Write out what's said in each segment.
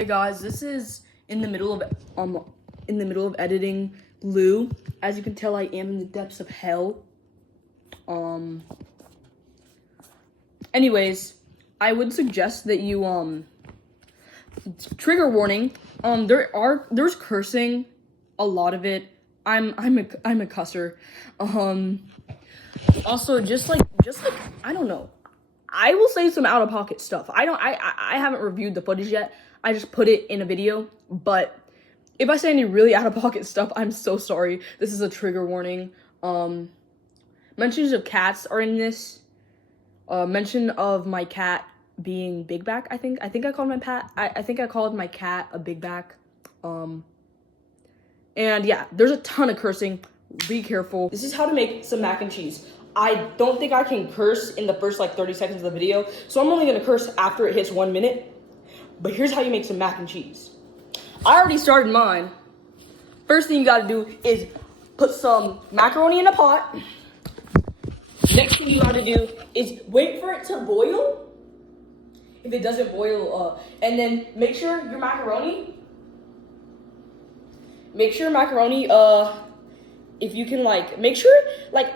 Hey guys, this is in the middle of editing Lou. As you can tell, I am in the depths of hell. Anyways, I would suggest that you trigger warning. There's cursing, a lot of it. I'm a cusser. Also just like I don't know. I will say some out of pocket stuff. I haven't reviewed the footage yet. I just put it in a video, but if I say any really out of pocket stuff, I'm so sorry. This is a trigger warning. Mentions of cats are in this. Mention of my cat being big back, I think I called my cat a big back. And yeah, there's a ton of cursing. Be careful. This is how to make some mac and cheese. I don't think I can curse in the first 30 seconds of the video, so I'm only gonna curse after it hits 1 minute. But here's how you make some mac and cheese. I already started mine. First thing you gotta do is put some macaroni in a pot. Next thing you gotta do is wait for it to boil. If it doesn't boil, and then make sure your macaroni, if you can make sure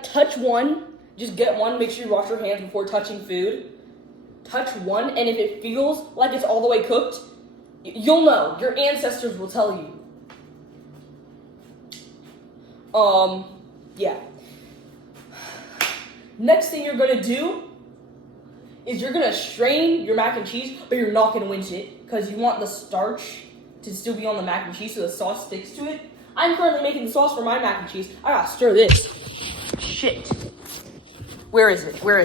touch one, just get one, make sure you wash your hands before touching food. Touch one, and if it feels like it's all the way cooked, you'll know. Your ancestors will tell you. Yeah. Next thing you're gonna do is you're gonna strain your mac and cheese, but you're not gonna rinse it because you want the starch to still be on the mac and cheese so the sauce sticks to it. I'm currently making the sauce for my mac and cheese. I gotta stir this. Shit. Where is it? Here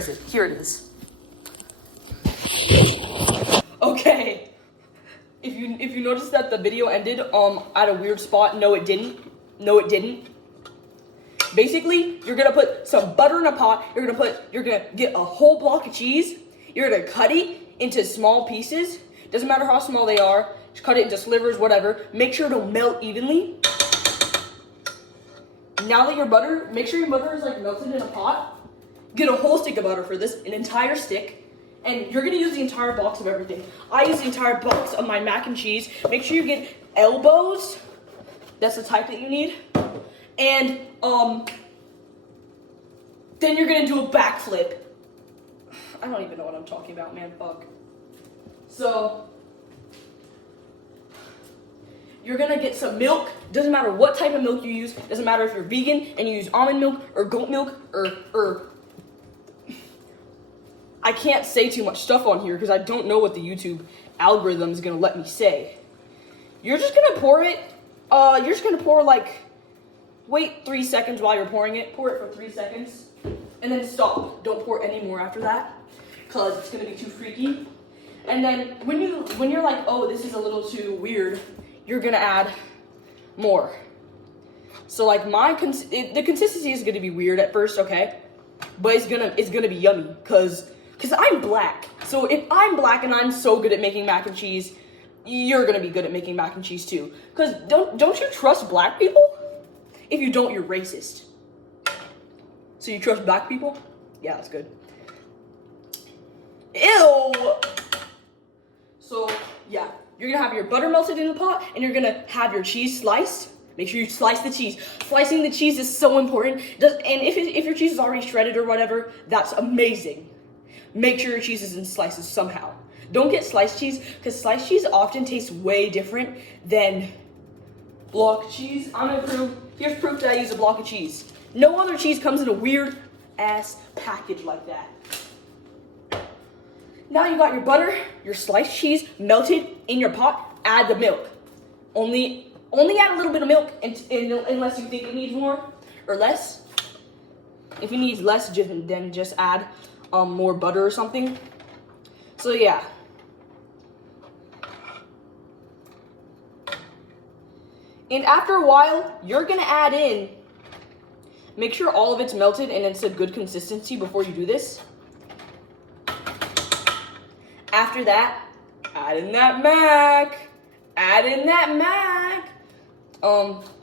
it is. Okay. If you notice that the video ended at a weird spot, no it didn't. Basically, you're gonna put some butter in a pot. You're gonna get a whole block of cheese. You're gonna cut it into small pieces. Doesn't matter how small they are. Just cut it into slivers, whatever. Make sure it'll melt evenly. Now that make sure your butter is melted in a pot. Get a whole stick of butter for this, an entire stick. And you're gonna use the entire box of everything. I use the entire box of my mac and cheese. Make sure you get elbows. That's the type that you need. And then you're gonna do a backflip. I don't even know what I'm talking about, man. Fuck. So you're gonna get some milk. Doesn't matter what type of milk you use. Doesn't matter if you're vegan and you use almond milk or goat milk or I can't say too much stuff on here because I don't know what the YouTube algorithm is gonna let me say. You're just gonna pour it. Wait 3 seconds while you're pouring it. Pour it for 3 seconds, and then stop. Don't pour any more after that, cause it's gonna be too freaky. And then when you're like, oh, this is a little too weird, you're gonna add more. So the consistency is gonna be weird at first, okay, but it's gonna be yummy, cause I'm black. So if I'm black and I'm so good at making mac and cheese, you're gonna be good at making mac and cheese too. Cause don't you trust black people? If you don't, you're racist. So you trust black people? Yeah, that's good. Ew! So, yeah. You're gonna have your butter melted in the pot, and you're gonna have your cheese sliced. Make sure you slice the cheese. Slicing the cheese is so important. And if your cheese is already shredded or whatever, that's amazing. Make sure your cheese is in slices somehow. Don't get sliced cheese, because sliced cheese often tastes way different than block cheese. Here's proof that I use a block of cheese. No other cheese comes in a weird ass package like that. Now you got your butter, your sliced cheese melted in your pot. Add the milk. Only add a little bit of milk unless you think it needs more or less. If it needs less, then just add more butter or something. So yeah. And after a while, you're gonna add in, make sure all of it's melted and it's a good consistency before you do this. After that, add in that mac.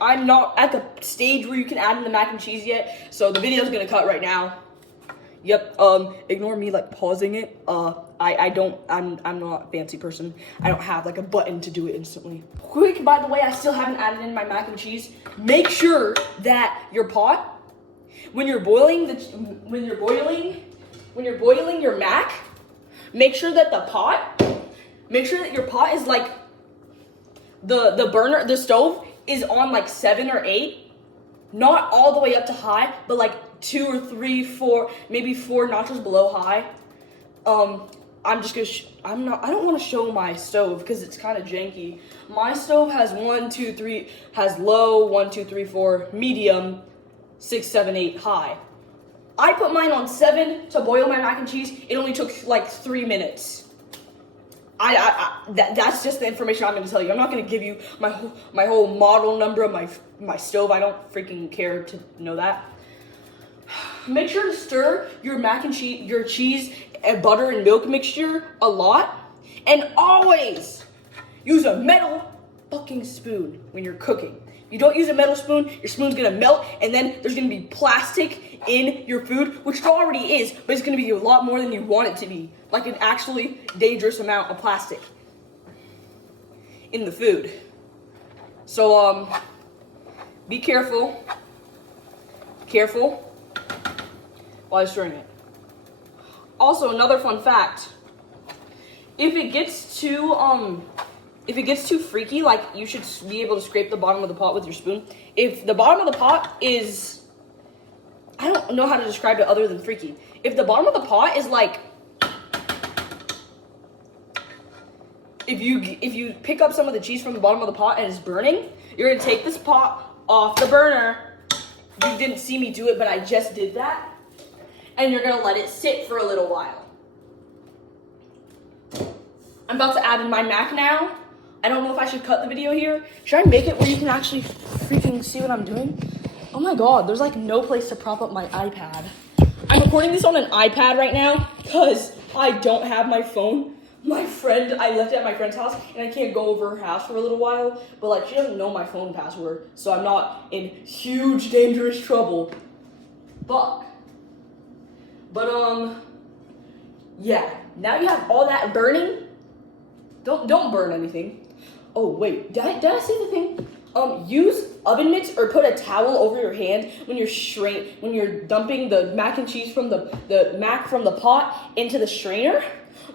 I'm not at the stage where you can add in the mac and cheese yet, so the video's gonna cut right now. Yep, ignore me like pausing it. I'm not a fancy person. I don't have like a button to do it instantly. Quick, by the way, I still haven't added in my mac and cheese. Make sure that your pot, when you're boiling your mac, make sure that your pot is like, the stove is on like 7 or 8, not all the way up to high, but like 2 or 3, 4, maybe 4 notches below high. I'm just gonna, I don't want to show my stove because it's kind of janky. My stove has 1, 2, 3, has low, 1, 2, 3, 4, medium, 6, 7, 8, high. I put mine on 7 to boil my mac and cheese. It only took like 3 minutes. That's just the information I'm gonna tell you. I'm not gonna give you my whole model number of my stove. I don't freaking care to know that. Make sure to stir your mac and cheese, your cheese and butter and milk mixture a lot, and always use a metal fucking spoon when you're cooking. You don't use a metal spoon, your spoon's gonna melt, and then there's gonna be plastic in your food, which it already is, but it's gonna be a lot more than you want it to be. Like an actually dangerous amount of plastic in the food. So, be careful. Careful while you're stirring it. Also, another fun fact. If it gets too freaky, like, you should be able to scrape the bottom of the pot with your spoon. If the bottom of the pot is, I don't know how to describe it other than freaky. If the bottom of the pot is like, if you pick up some of the cheese from the bottom of the pot and it's burning, you're gonna take this pot off the burner. You didn't see me do it, but I just did that. And you're gonna let it sit for a little while. I'm about to add in my mac now. I don't know if I should cut the video here. Should I make it where you can actually freaking see what I'm doing? Oh my god, there's like no place to prop up my iPad. I'm recording this on an iPad right now because I don't have my phone. I left it at my friend's house and I can't go over her house for a little while, but like she doesn't know my phone password, so I'm not in huge dangerous trouble. Fuck. But yeah, now you have all that burning. Don't burn anything. Oh wait, did I say the thing? Use oven mitts or put a towel over your hand when you're dumping the mac and cheese from the mac from the pot into the strainer,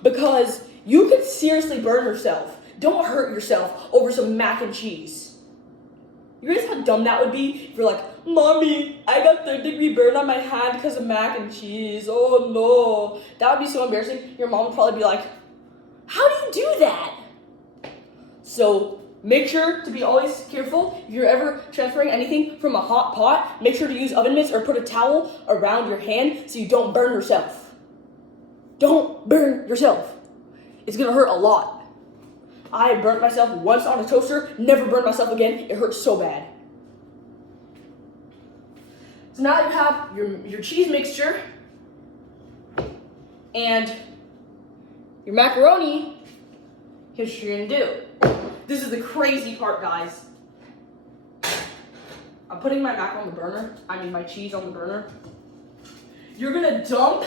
because you could seriously burn yourself. Don't hurt yourself over some mac and cheese. You realize how dumb that would be if you're like, Mommy, I got 3rd-degree burn on my hand because of mac and cheese. Oh no. That would be so embarrassing. Your mom would probably be like, how do you do that? So make sure to be always careful. If you're ever transferring anything from a hot pot, make sure to use oven mitts or put a towel around your hand so you don't burn yourself. Don't burn yourself. It's gonna hurt a lot. I burnt myself once on a toaster, never burned myself again. It hurts so bad. So now you have your cheese mixture and your macaroni. Here's what you're gonna do. This is the crazy part, guys. I'm putting my my cheese on the burner. You're gonna dump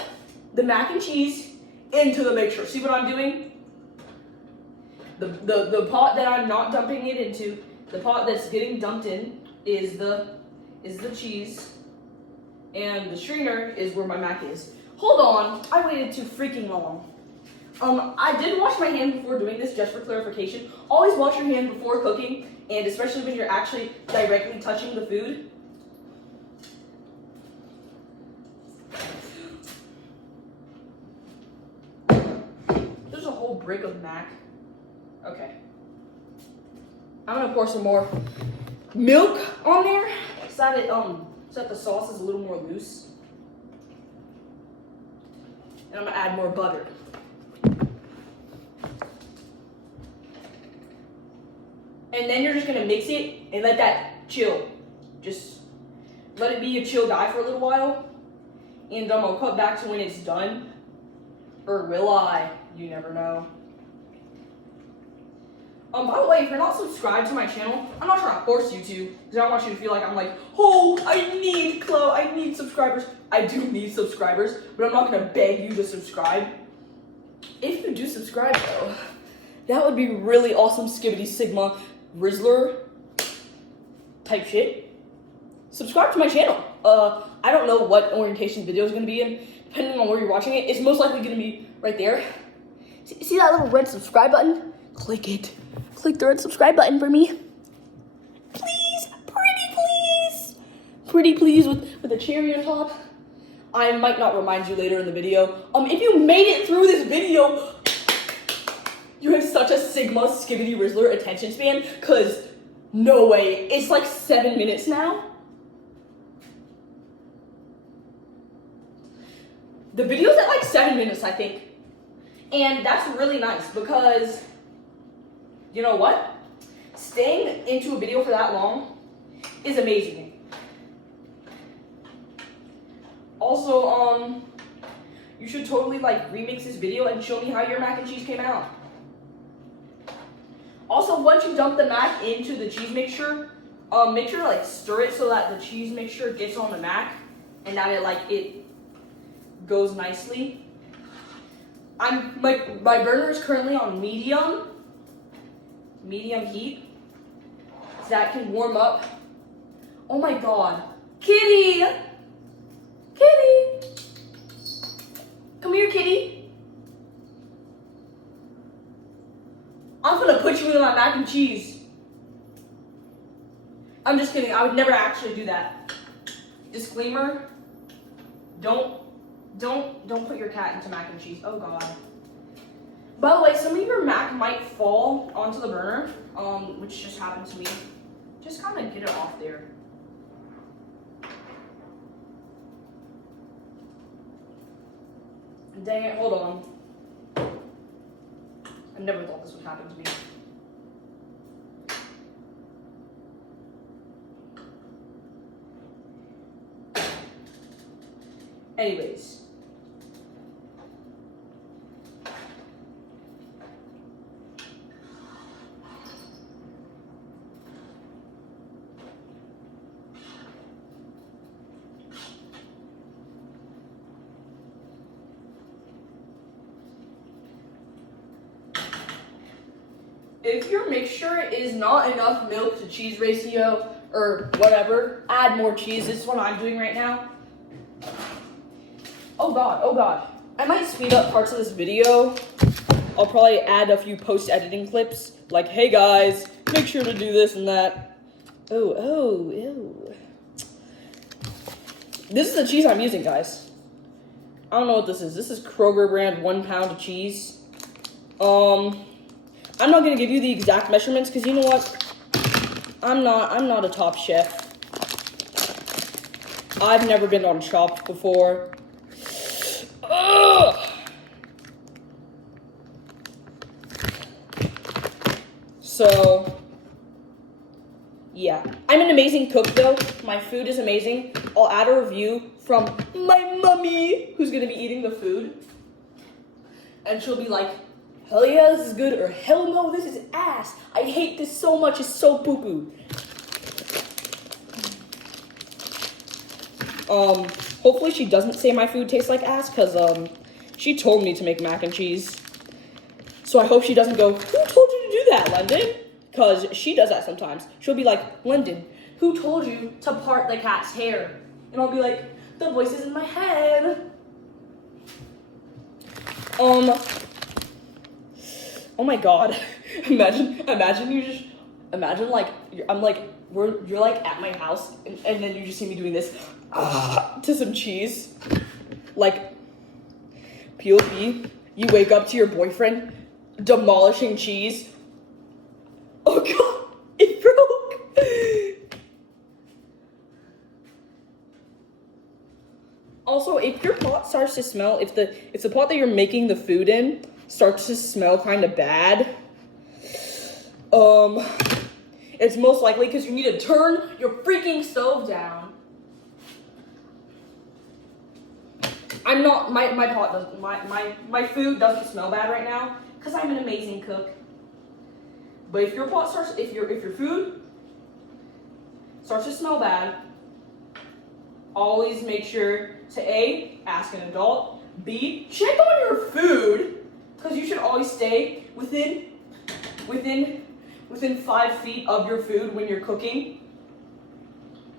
the mac and cheese into the mixture. See what I'm doing? The pot that I'm not dumping it into, the pot that's getting dumped in is the cheese, and the strainer is where my mac is. Hold on, I waited too freaking long. I did wash my hand before doing this, just for clarification. Always wash your hand before cooking, and especially when you're actually directly touching the food. There's a whole brick of mac. Okay. I'm gonna pour some more milk on there so that the sauce is a little more loose. And I'm gonna add more butter. And then you're just gonna mix it and let that chill. Just let it be a chill guy for a little while. And I'll cut back to when it's done. Or will I? You never know. By the way, if you're not subscribed to my channel, I'm not trying to force you to, because I don't want you to feel like I'm like, oh, I need subscribers. I do need subscribers, but I'm not gonna beg you to subscribe. If you do subscribe though, that would be really awesome. Skibbity Sigma Rizzler type shit. Subscribe to my channel. I don't know what orientation video is gonna be in, depending on where you're watching it. It's most likely gonna be right there. See that little red subscribe button? Click it. Click the red subscribe button for me. Please, pretty please with a cherry on top. I might not remind you later in the video. If you made it through this video, you have such a Sigma Skibbity Rizzler attention span, cause no way, it's like 7 minutes now. The video's at like 7 minutes, I think. And that's really nice because, you know what? Staying into a video for that long is amazing. Also, you should totally like remix this video and show me how your mac and cheese came out. Also, once you dump the mac into the cheese mixture, make sure to like stir it so that the cheese mixture gets on the mac and that it goes nicely. My burner is currently on medium heat, so that can warm up. Oh my god, kitty, come here, kitty. I'm gonna put you in my mac and cheese. I'm just kidding. I would never actually do that. Disclaimer: don't put your cat into mac and cheese. Oh god. By the way, some of your mac might fall onto the burner, which just happened to me. Just kind of get it off there. Dang it, hold on. I never thought this would happen to me. Anyways. If your mixture is not enough milk to cheese ratio or whatever, add more cheese. This is what I'm doing right now. Oh god. I might speed up parts of this video. I'll probably add a few post-editing clips. Like, hey guys, make sure to do this and that. Oh, ew. This is the cheese I'm using, guys. I don't know what this is. This is Kroger brand 1 pound of cheese. I'm not gonna give you the exact measurements because you know what? I'm not a top chef. I've never been on Chopped before. Ugh. So, yeah. I'm an amazing cook though. My food is amazing. I'll add a review from my mummy who's gonna be eating the food. And she'll be like, hell yeah, this is good, or hell no, this is ass. I hate this so much, it's so poo-poo. Hopefully she doesn't say my food tastes like ass, because, she told me to make mac and cheese. So I hope she doesn't go, who told you to do that, London? Because she does that sometimes. She'll be like, London, who told you to part the cat's hair? And I'll be like, the voices in my head. Oh my god. Imagine like, you're like at my house and then you just see me doing this to some cheese. Like, POP, you wake up to your boyfriend demolishing cheese. Oh god, it broke. Also, if your pot starts to smell, if the pot that you're making the food in starts to smell kind of bad, it's most likely because you need to turn your freaking stove down. My food doesn't smell bad right now because I'm an amazing cook. But if your pot starts, if your food starts to smell bad, always make sure to A, ask an adult, B, check on your food, because you should always stay within 5 feet of your food when you're cooking,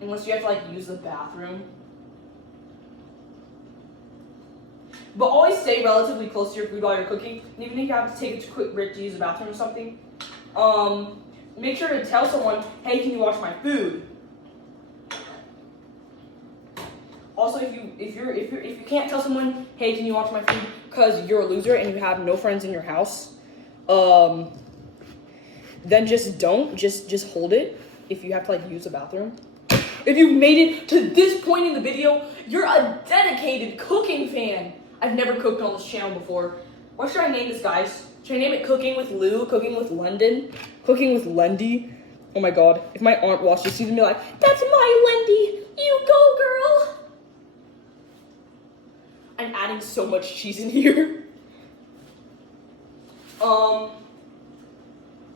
unless you have to like use the bathroom. But always stay relatively close to your food while you're cooking, and even if you have to take a quick break to use the bathroom or something, make sure to tell someone, hey, can you watch my food? Also, if you can't tell someone, hey, can you watch my food, because you're a loser and you have no friends in your house, then just don't. Just hold it if you have to like use the bathroom. If you've made it to this point in the video, you're a dedicated cooking fan. I've never cooked on this channel before. What should I name this, guys? Should I name it Cooking with Lou, Cooking with London, Cooking with Lundy? Oh my god, if my aunt watches, she's gonna be like, that's my Lundy, you go girl. I'm adding so much cheese in here.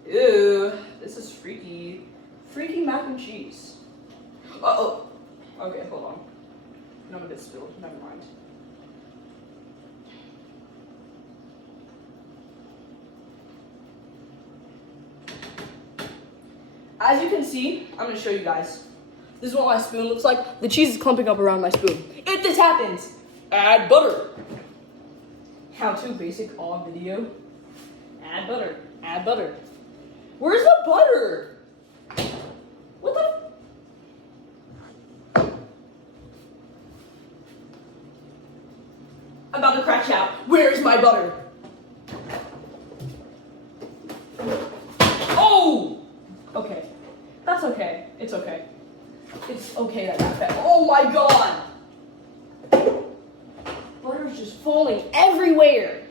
Ew, this is freaky. Freaky mac and cheese. Uh-oh. Okay, hold on. None of it spilled, never mind. As you can see, I'm gonna show you guys. This is what my spoon looks like. The cheese is clumping up around my spoon. If this happens, add butter. How to basic all video. Add butter, add butter. Where's the butter? What the? I'm about to crash out. Where's my butter? Oh! Okay. That's okay. It's okay. It's okay that got fat. Oh my god! Butter's just falling everywhere.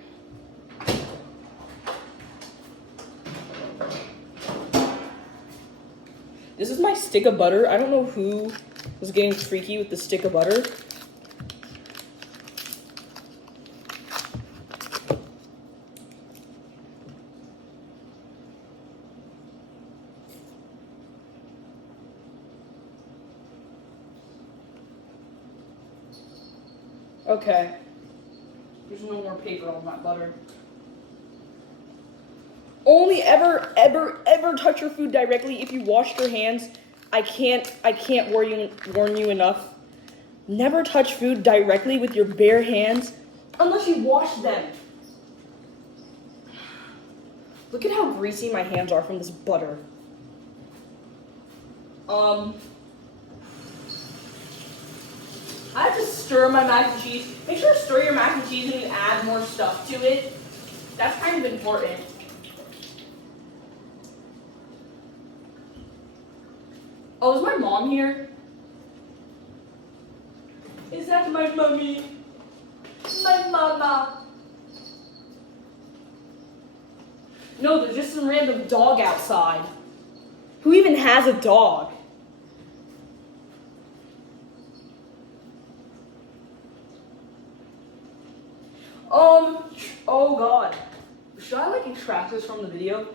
This is my stick of butter. I don't know who was getting freaky with the stick of butter. Okay. There's no more paper on my butter. Only ever touch your food directly if you washed your hands. I can't warn you enough. Never touch food directly with your bare hands unless you wash them. Look at how greasy my hands are from this butter. I have to stir my mac and cheese. Make sure to stir your mac and cheese and you add more stuff to it. That's kind of important. Oh, is my mom here? Is that my mommy? My mama? No, there's just some random dog outside. Who even has a dog? Oh god. Should I like extract this from the video?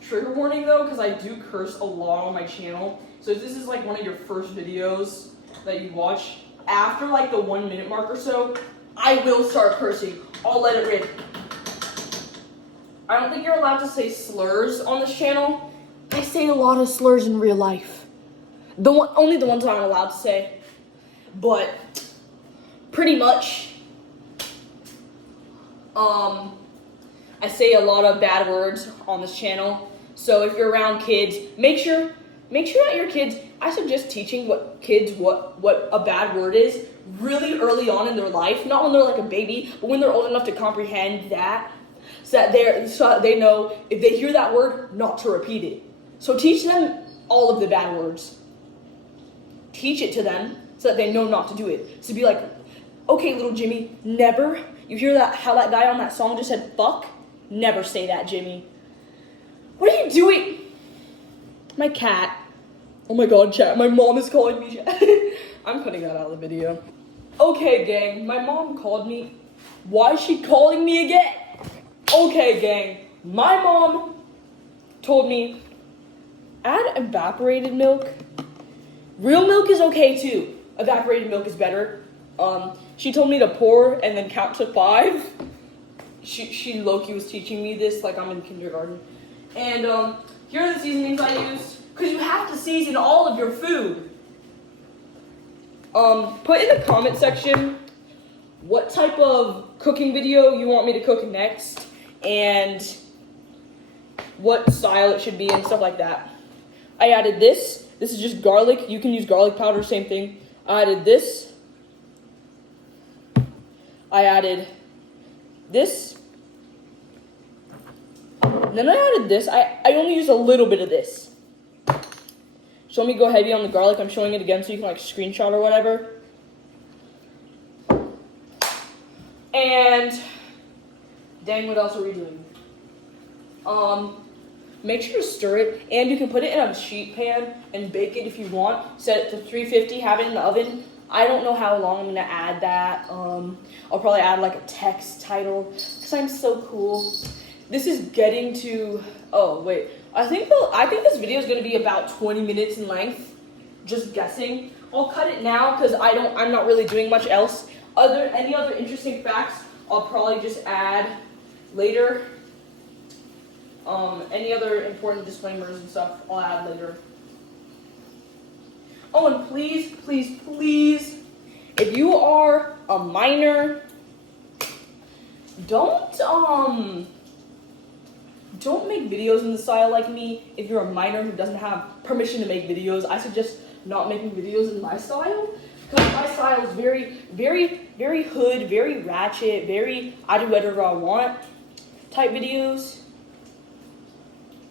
Trigger warning though, because I do curse a lot on my channel. So if this is like one of your first videos that you watch, after like the 1 minute mark or so, I will start cursing. I'll let it rip. I don't think you're allowed to say slurs on this channel. I say a lot of slurs in real life. Only the ones I'm allowed to say. But pretty much, I say a lot of bad words on this channel. So if you're around kids, make sure that your kids, I suggest teaching kids what a bad word is really early on in their life. Not when they're like a baby, but when they're old enough to comprehend that. So that they know if they hear that word, not to repeat it. So teach them all of the bad words. Teach it to them so that they know not to do it. So be like, okay, little Jimmy, never. You hear that? How that guy on that song just said fuck? Never say that, Jimmy. What are you doing? My cat. Oh my god, chat. My mom is calling me. I'm putting that out of the video. Okay, gang. My mom called me. Why is she calling me again? Okay, gang. My mom told me, add evaporated milk. Real milk is okay too. Evaporated milk is better. She told me to pour and then count to 5. She low-key was teaching me this like I'm in kindergarten. And here are the seasonings I used. Because you have to season all of your food. Put in the comment section what type of cooking video you want me to cook next. And what style it should be and stuff like that. I added this. This is just garlic. You can use garlic powder, same thing. I added this. I added this. And then I added this. I only used a little bit of this. So let me go heavy on the garlic. I'm showing it again so you can like screenshot or whatever. And dang, what else are we doing? Make sure to stir it, and you can put it in a sheet pan and bake it if you want. Set it to 350, have it in the oven. I don't know how long I'm gonna add that. I'll probably add like a text title, because I'm so cool. This is getting to, oh wait, I think this video is gonna be about 20 minutes in length, just guessing. I'll cut it now, because I'm not really doing much else. Any other interesting facts, I'll probably just add later. Any other important disclaimers and stuff, I'll add later. Oh, and please, please, please, if you are a minor, don't make videos in the style like me. If you're a minor who doesn't have permission to make videos, I suggest not making videos in my style. Because my style is very, very, very hood, very ratchet, very I do whatever I want type videos.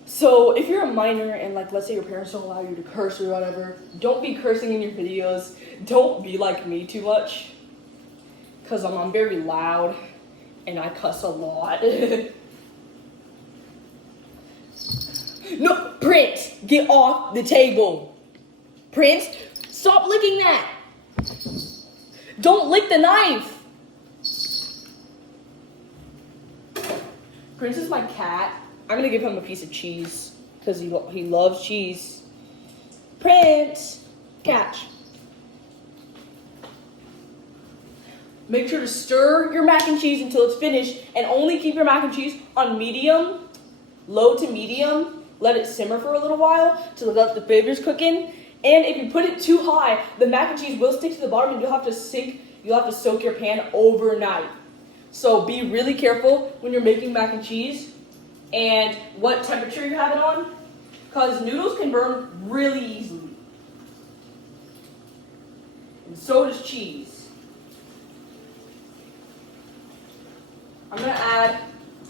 So if you're a minor and like, let's say your parents don't allow you to curse or whatever, don't be cursing in your videos. Don't be like me too much. Because I'm very loud and I cuss a lot. No, Prince, get off the table. Prince, stop licking that. Don't lick the knife. Prince is my cat. I'm gonna give him a piece of cheese because he loves cheese. Prince, catch. Make sure to stir your mac and cheese until it's finished, and only keep your mac and cheese on medium, low to medium. Let it simmer for a little while to let the flavors cook in. And if you put it too high, the mac and cheese will stick to the bottom, and you'll have to soak your pan overnight. So be really careful when you're making mac and cheese. And what temperature you have it on, because noodles can burn really easily. And so does cheese. I'm gonna add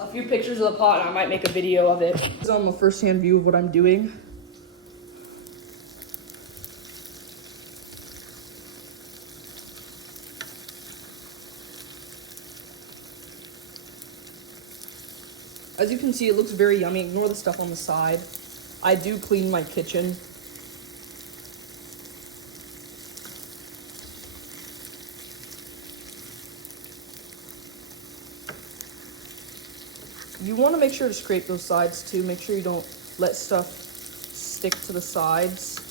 a few pictures of the pot and I might make a video of it. This is on the first-hand view of what I'm doing. As you can see, it looks very yummy. Ignore the stuff on the side. I do clean my kitchen. You want to make sure to scrape those sides too. Make sure you don't let stuff stick to the sides.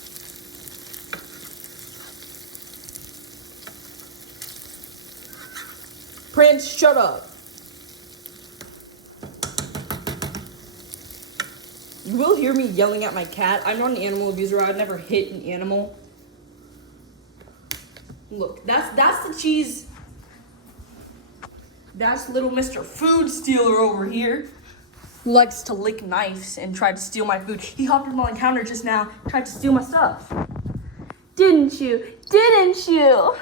Prince, shut up. You will hear me yelling at my cat. I'm not an animal abuser. I would never hit an animal. Look, that's the cheese. That's little Mr. Food Stealer over here. Who likes to lick knives and try to steal my food. He hopped on my counter just now, tried to steal my stuff. Didn't you? Didn't you?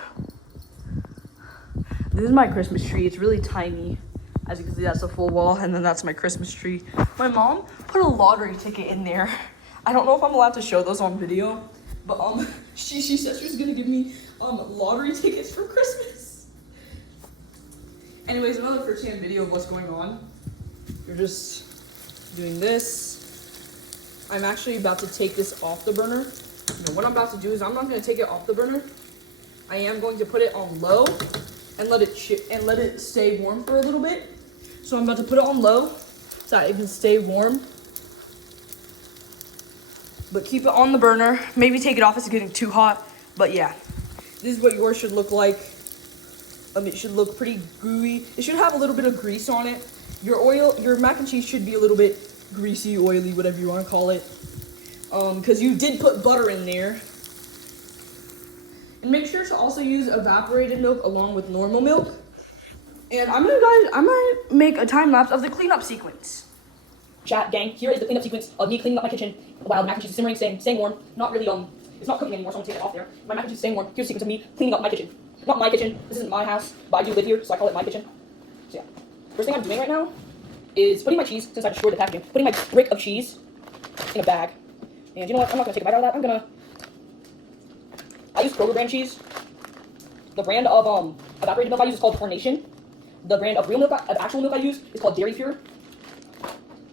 This is my Christmas tree. It's really tiny. As you can see, that's a full wall, and then that's my Christmas tree. My mom put a lottery ticket in there. I don't know if I'm allowed to show those on video, but she said she was gonna give me lottery tickets for Christmas. Anyways, another first-hand video of what's going on. You're just doing this. I'm actually about to take this off the burner. What I'm about to do is I'm not gonna take it off the burner. I am going to put it on low and let it stay warm for a little bit. So I'm about to put it on low so that it can stay warm. But keep it on the burner. Maybe take it off if it's getting too hot. But yeah, this is what yours should look like. It should look pretty gooey. It should have a little bit of grease on it. Your mac and cheese should be a little bit greasy, oily, whatever you want to call it. Because you did put butter in there. And make sure to also use evaporated milk along with normal milk. And I might make a time lapse of the cleanup sequence. Chat gang, here is the cleanup sequence of me cleaning up my kitchen while the mac and cheese is simmering, staying warm. Not really it's not cooking anymore, so I'm gonna take it off there. My mac and cheese is staying warm. Here's the sequence of me cleaning up my kitchen. Not my kitchen. This isn't my house, but I do live here, so I call it my kitchen. So yeah, first thing I'm doing right now is putting my cheese, since I destroyed the packaging, putting my brick of cheese in a bag. And you know what? I'm not gonna take a bite out of that. I use Kroger brand cheese. The brand of evaporated milk I use is called Carnation. The brand of real milk, of actual milk I use is called Dairy Pure.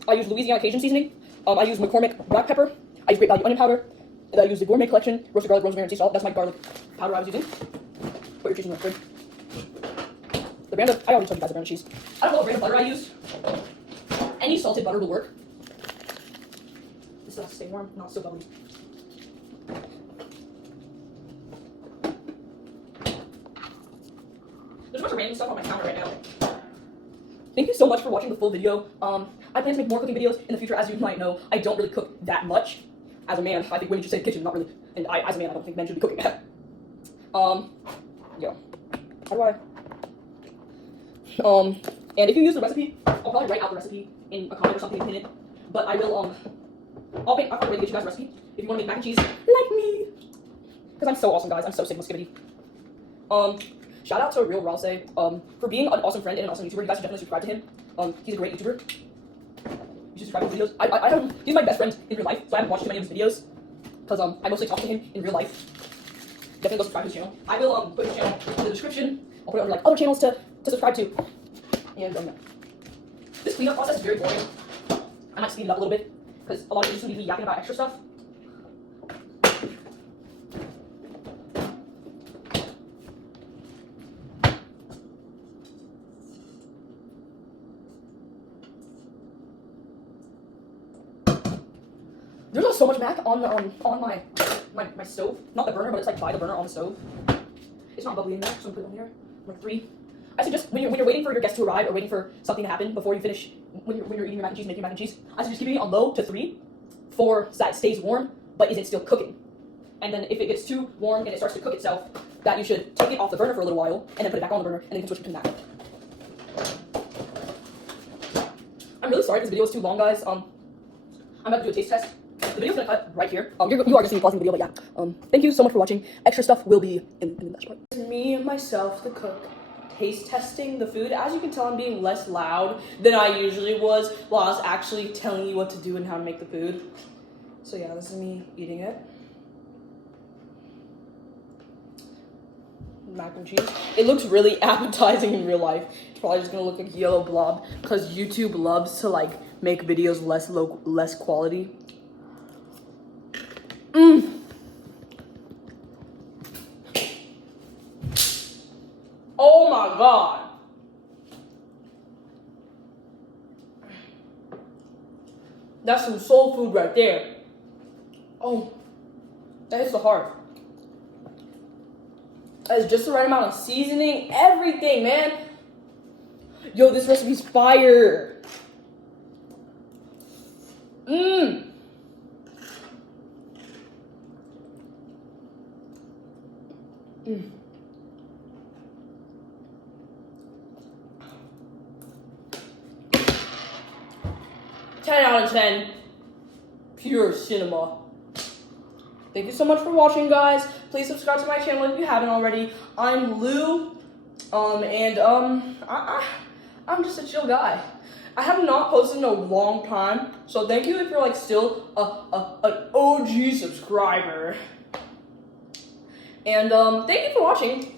I use Louisiana Cajun seasoning. I use McCormick black pepper. I use Great Value onion powder. And I use the Gourmet Collection roasted garlic, rosemary, and sea salt. That's my garlic powder I was using. Put your cheese in the fridge. The brand of I already told you guys the brand of cheese. I don't know what brand of butter I use. Any salted butter will work. This has to stay warm, not so bubbly. There's a bunch of random stuff on my counter right now. Thank you so much for watching the full video. I plan to make more cooking videos in the future. As you might know, I don't really cook that much. As a man, I think women should stay in the kitchen, not really. And as a man, I don't think men should be cooking. Yeah. How do I? And if you use the recipe, I'll probably write out the recipe in a comment or something and pin it. But I will, I'll find a way to get you guys a recipe if you want to make mac and cheese like me. Because I'm so awesome, guys. I'm so Sigma Skibbity. Shout out to Real Ralse, for being an awesome friend and an awesome YouTuber. You guys should definitely subscribe to him. He's a great YouTuber. You should subscribe to his videos. I have, he's my best friend in real life, so I haven't watched too many of his videos. Because, I mostly talk to him in real life. Definitely go subscribe to his channel. I will, put his channel in the description. I'll put it under, like, other channels to subscribe to. And, yeah. This cleanup process is very boring. I might speed it up a little bit, because a lot of you just be yakking about extra stuff. There's also so much mac on my stove. Not the burner, but it's like by the burner on the stove. It's not bubbly in there, so I'm gonna put it on here. Like 3. I suggest when you're waiting for your guest to arrive or waiting for something to happen before you finish when you're eating your mac and cheese, making mac and cheese, I suggest keeping it on low to 3 so that it stays warm but isn't still cooking. And then if it gets too warm and it starts to cook itself, that you should take it off the burner for a little while and then put it back on the burner and then you can switch between that. I'm really sorry if this video is too long, guys. I'm about to do a taste test. The video's gonna cut right here. You are just gonna be pausing the video, but yeah. Thank you so much for watching. Extra stuff will be in the next part. Me and myself, the cook, taste testing the food. As you can tell, I'm being less loud than I usually was while I was actually telling you what to do and how to make the food. So yeah, this is me eating it. Mac and cheese. It looks really appetizing in real life. It's probably just gonna look like yellow blob because YouTube loves to like make videos less quality. Oh my god. That's some soul food right there. Oh, that hits the heart. That is just the right amount of seasoning, everything, man. Yo, this recipe's fire. Mmm. 10 out of 10. Pure cinema. Thank you so much for watching, guys. Please subscribe to my channel if you haven't already. I'm Lou, I'm just a chill guy. I have not posted in a long time, so thank you if you're like still an OG subscriber. And thank you for watching.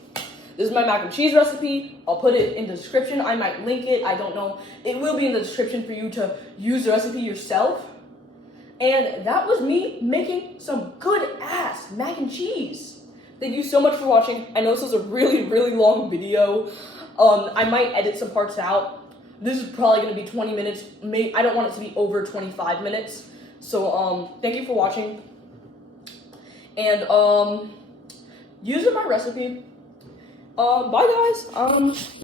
This is my mac and cheese recipe. I'll put it in the description. I might link it. I don't know. It will be in the description for you to use the recipe yourself. And that was me making some good ass mac and cheese. Thank you so much for watching. I know this was a really, really long video. I might edit some parts out. This is probably gonna be 20 minutes. I don't want it to be over 25 minutes. So thank you for watching, and using my recipe. Bye guys.